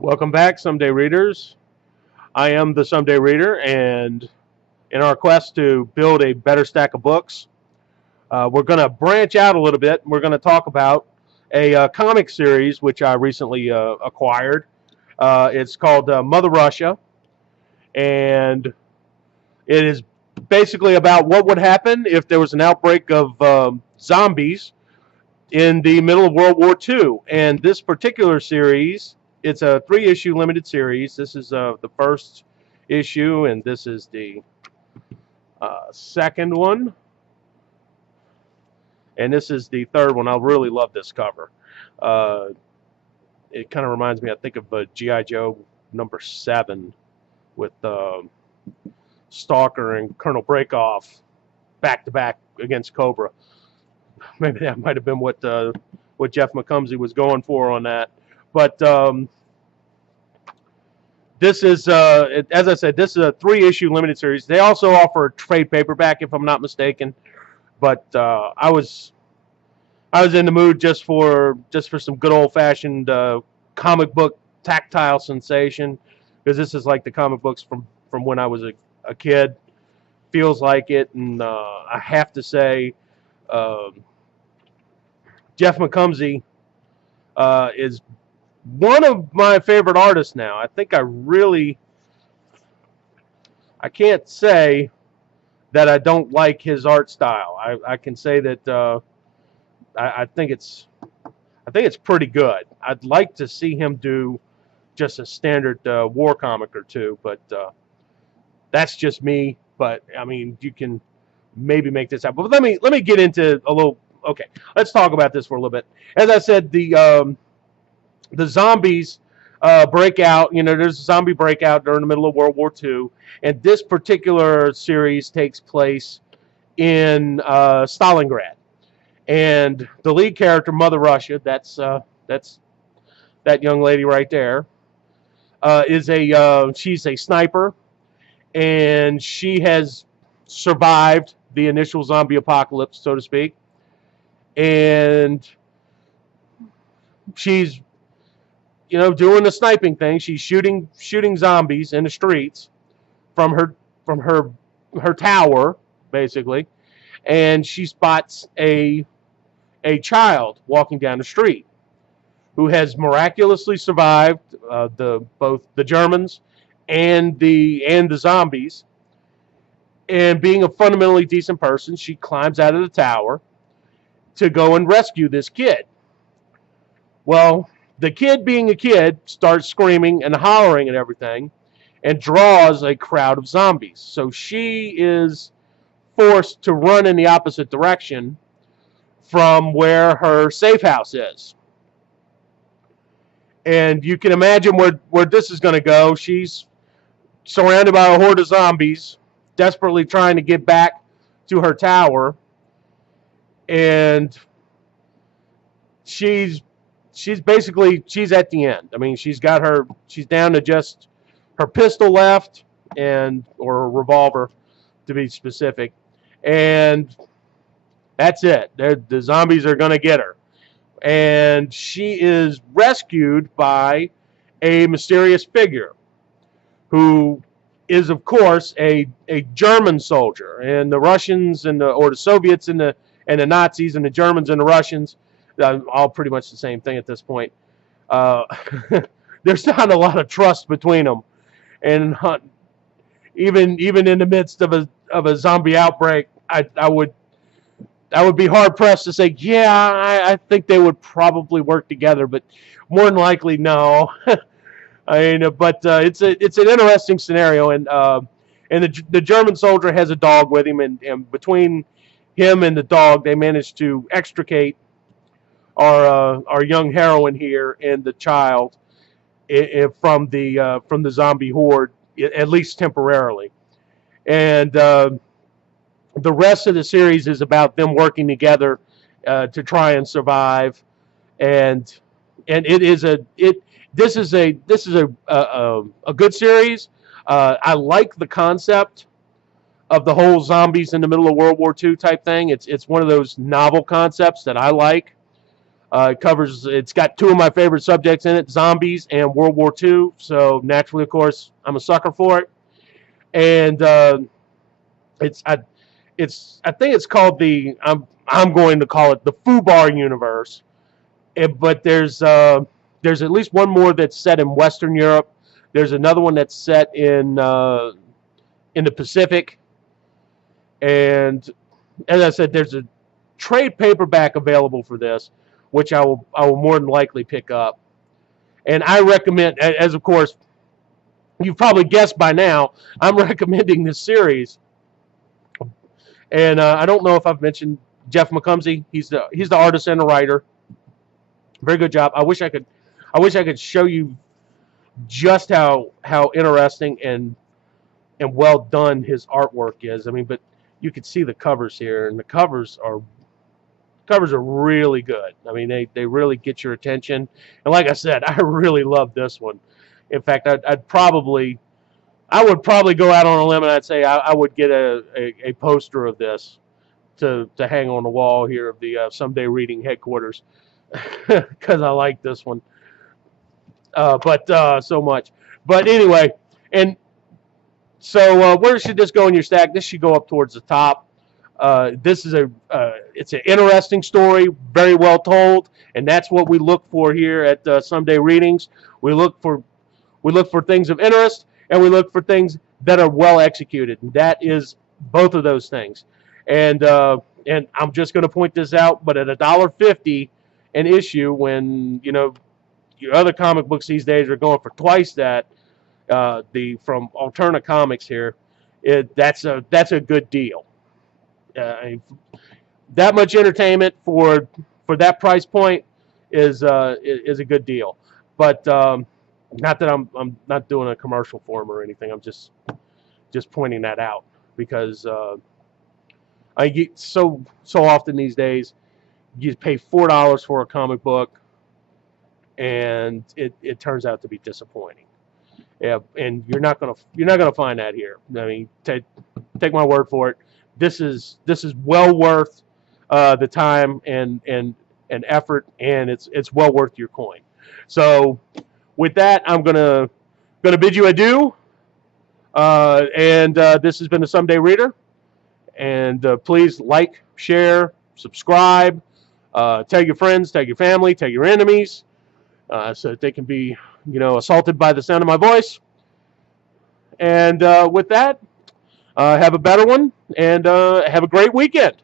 Welcome back, Someday Readers. I am the Someday Reader, and in our quest to build a better stack of books, we're going to branch out a little bit. We're going to talk about a comic series which I recently acquired. It's called Mother Russia, and it is basically about what would happen if there was an outbreak of zombies in the middle of World War II. And this particular series, it's a 3-issue limited series. This is the first issue, and this is the second one. And this is the third one. I really love this cover. It kind of reminds me, I think, of G.I. Joe #7 with Stalker and Colonel Breakoff back-to-back against Cobra. Maybe that might have been what Jeff McComsey was going for on that. But this is, as I said, this is a 3-issue limited series. They also offer a trade paperback, if I'm not mistaken. But I was in the mood just for some good old-fashioned comic book tactile sensation, because this is like the comic books from when I was a kid. Feels like it, and I have to say, Jeff McComsey is one of my favorite artists now. I think I can't say that I don't like his art style. I can say that I think it's pretty good. I'd like to see him do just a standard war comic or two, but that's just me. But I mean, you can maybe make this happen. But let me get into a little. Okay, let's talk about this for a little bit. As I said, the zombies break out. You know, there's a zombie breakout during the middle of World War II, and this particular series takes place in Stalingrad. And the lead character, Mother Russia, that's that young lady right there, she's a sniper, and she has survived the initial zombie apocalypse, so to speak. And she's, doing the sniping thing. She's shooting zombies in the streets from her tower, basically. And she spots a child walking down the street who has miraculously survived both the Germans and the zombies. And being a fundamentally decent person, she climbs out of the tower to go and rescue this kid. Well, the kid, being a kid, starts screaming and hollering and everything, and draws a crowd of zombies. So she is forced to run in the opposite direction from where her safe house is. And you can imagine where this is going to go. She's surrounded by a horde of zombies, desperately trying to get back to her tower. And she's basically at the end. I mean, she's down to just her pistol left, or a revolver, to be specific. And that's it. The zombies are going to get her. And she is rescued by a mysterious figure who is, of course, a German soldier. And the Russians or the Soviets and the Nazis and the Germans and the Russians, all pretty much the same thing at this point. There's not a lot of trust between them. And even in the midst of a zombie outbreak, I would be hard pressed to say, yeah, I think they would probably work together, but more than likely, no. I mean, but it's an interesting scenario, and the German soldier has a dog with him, and between him and the dog, they managed to extricate our young heroine here and the child from the zombie horde, at least temporarily. And the rest of the series is about them working together to try and survive. And this is a good series. I like the concept of the whole zombies in the middle of World War II type thing. It's one of those novel concepts that I like. It's got two of my favorite subjects in it, zombies and World War II. So naturally, of course, I'm a sucker for it. And it's I, I think it's called I'm going to call it the Fubar universe. But there's at least one more that's set in Western Europe. There's another one that's set in the Pacific. And as I said, there's a trade paperback available for this, which I will more than likely pick up. And I recommend, as of course you've probably guessed by now, I'm recommending this series. And I don't know if I've mentioned Jeff McComsey. He's the artist and the writer. Very good job. I wish I could show you just how interesting and well done his artwork is. I mean, but you can see the covers here, and the covers are really good. I mean, they really get your attention. And like I said, I really love this one. In fact, I would probably go out on a limb and I'd say I would get a poster of this to hang on the wall here of the Someday Reading headquarters, because I like this one so much. But anyway, and so where should this go in your stack? This should go up towards the top. This is it's an interesting story, very well told, and that's what we look for here at Someday Readings. We look for things of interest, and we look for things that are well executed. And that is both of those things. And I'm just going to point this out, but at $1.50 an issue, when your other comic books these days are going for twice that, from Alterna Comics here, that's a good deal. That much entertainment for that price point is a good deal. But not that I'm not doing a commercial for them or anything. I'm just pointing that out, because I get so often these days you pay $4 for a comic book and it turns out to be disappointing. Yeah, and you're not gonna find that here. I mean, take my word for it. This is well worth the time and effort, and it's well worth your coin. So with that, I'm gonna bid you adieu. This has been the Someday Reader. And please like, share, subscribe, tell your friends, tell your family, tell your enemies, so that they can be assaulted by the sound of my voice. And with that, have a better one, and have a great weekend.